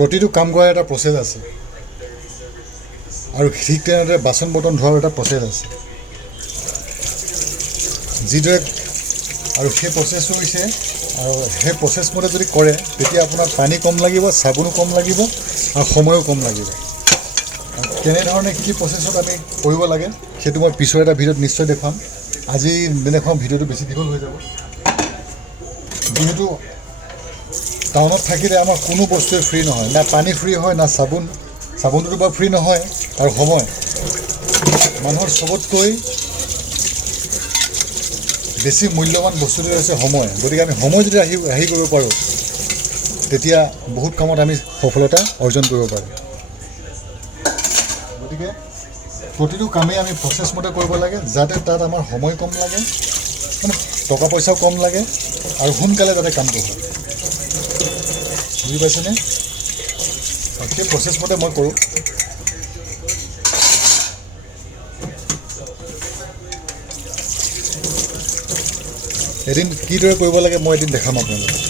প্ৰতিটো কাম কৰাৰ এটা প্ৰচেছ আছে আৰু ঠিক তেনেদৰে বাচন বৰ্তন ধোৱাৰ এটা প্ৰচেছ আছে যিদৰে আৰু সেই প্ৰচেছটো হৈছে আৰু সেই প্ৰচেছ মতে যদি কৰে তেতিয়া আপোনাৰ পানী কম লাগিব চাবোনো কম লাগিব আৰু সময়ো কম লাগিব কেনেধৰণে কি প্ৰচেছত আমি কৰিব লাগে সেইটো মই পিছৰ এটা ভিডিঅ'ত নিশ্চয় দেখুৱাম আজি নেদেখুৱাম ভিডিঅ'টো বেছি দীঘল হৈ যাব যিহেতু টাউনত থাকিলে আমাৰ কোনো বস্তুৱে ফ্ৰী নহয় না পানী ফ্ৰী হয় না চাবোনটোতো বাৰু ফ্ৰী নহয় আৰু সময় মানুহৰ চবতকৈ বেছি মূল্যৱান বস্তুটো হৈছে সময় গতিকে আমি সময় যদি ৰাহি কৰিব পাৰোঁ তেতিয়া বহুত কামত আমি সফলতা অৰ্জন কৰিব পাৰোঁ গতিকে প্ৰতিটো কামেই আমি প্ৰচেছ মতে কৰিব লাগে যাতে তাত আমাৰ সময় কম লাগে মানে টকা পইচাও কম লাগে আৰু সোনকালে যাতে কামটো হয় বুজি পাইছেনে সেই প্ৰচেছ মতে মই কৰোঁ এদিন কিদৰে কৰিব লাগে মই এদিন দেখাম আপোনালোকক